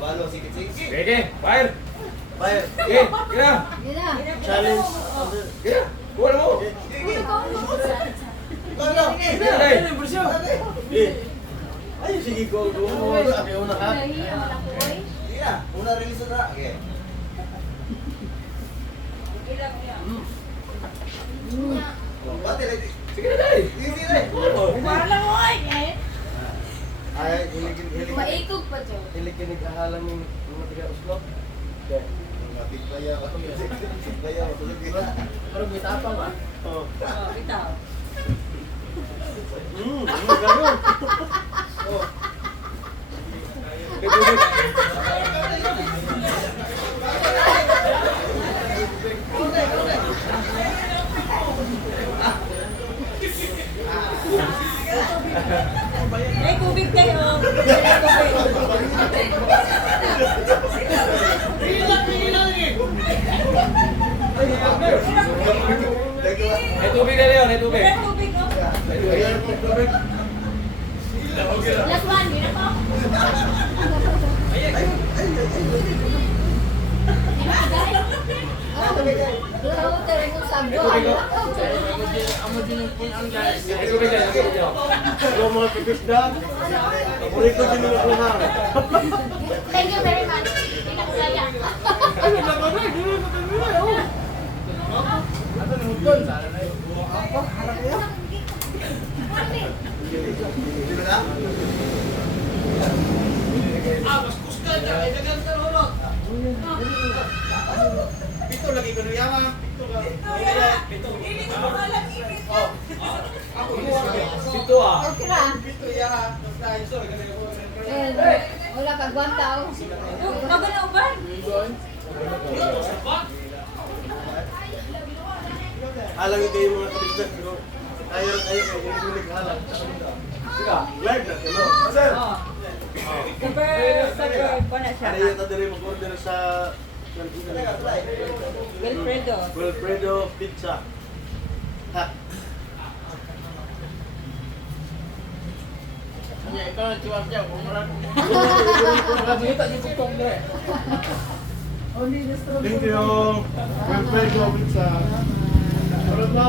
Walo, sikit-sikit. Sige, fire! Fire. Sige, kira! Challenge. Kira! Kuha mo! Wala. Kira, day! Ay, sige, go. Abi una ha. Sige na, una release na. Okay. Bate lagi. Sige na, day! Sige na. Ay, hilig. Maikog pa dyan. Hilig kinikahalan yung mga tiga-Oslo. Okay. Mga bigaya. Bigaya. Pero may tapang ba? Oo. Bitaw. Gano'n. Oh. May tubig kayo. May tubig na Leon, may tubig! May tubig ko. Last one, yun ako. May tubig ko! Amo din yung pun ang guys. May tubig na, may tubig na. Ikaw mga pipisda. Paborito din yung nakuha. Thank you very much. Pinakasaya. Ano ni Hudon? Sana na yun. Di ba na? Pito lagi ko niyama. Pito. Dito ah! Okay na. Pito ya. Basta iso lagi ko. Wala ka guwantaw. Magano ba? Halang kayo mga kapisda. Pero ayaw kayo yung naghalang. Sige, live na kayo. Sir! Super na siya. Ano yung tadari mag-order sa Wilfredo. Wilfredo Pizza. Ha? Kanya ikaw ang tiwag niya. Kung marami. Nakabita niyo kung kongre! Thank you. Wilfredo Pizza. Sarap na.